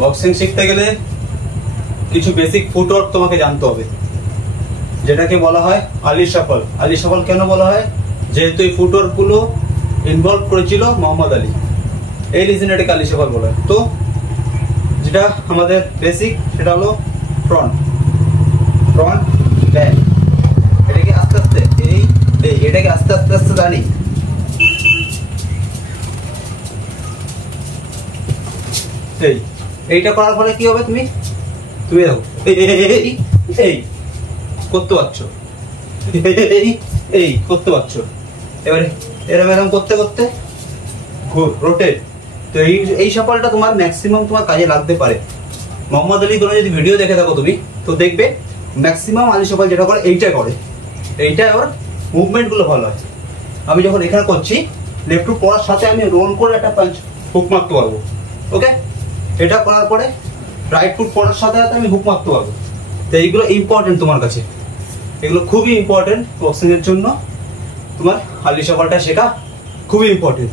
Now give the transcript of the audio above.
Boxing শিখতে গেলে কিছু বেসিক ফুটওয়ার্ক তোমাকে জানতে হবে, যেটাকে বলা হয় আলি শাফল। আলি শাফল কেন বলা হয়? যেহেতু এই ফুটওয়ার্ক গুলো ইনভলভ করেছিল মোহাম্মদ আলী, এই রিজনে এটাকে আলি শাফল বলা হয়। তো যেটা আমাদের বেসিক সেটা হলো ফ্রন্ট, ফ্রন্ট ব্যাক। এটাকে আস্তে আস্তে এটাকে আস্তে আস্তে আস্তে জানি। এইটা করার ফলে কি হবে? তুমি দেখো এই করতে পারছো, এই করতে পারছো। এবারে এরকম করতে করতে রোটেট। তো এই সফলটা তোমার ম্যাক্সিমাম তোমার কাজে লাগতে পারে। মোহাম্মদ আলী কোনো যদি ভিডিও দেখে থাকো তুমি, তো দেখবে ম্যাক্সিমাম আলী সফল যেটা করে এইটা করে, এইটা ওর মুভমেন্ট গুলো ভালো হয়। আমি যখন এখানে করছি লেফট টু পড়ার সাথে আমি রোল করে একটা পাঞ্চ হুক মারতে পারবো। ওকে, এটা করার পরে রাইট ফুট পড়ার সাথে সাথে আমি হুক মারতে পারবো। তো এইগুলো ইম্পর্টেন্ট তোমার কাছে, এগুলো খুবই ইম্পর্টেন্ট বক্সিং এর জন্য। তোমার আলি সফলটা শেখা খুবই ইম্পর্টেন্ট।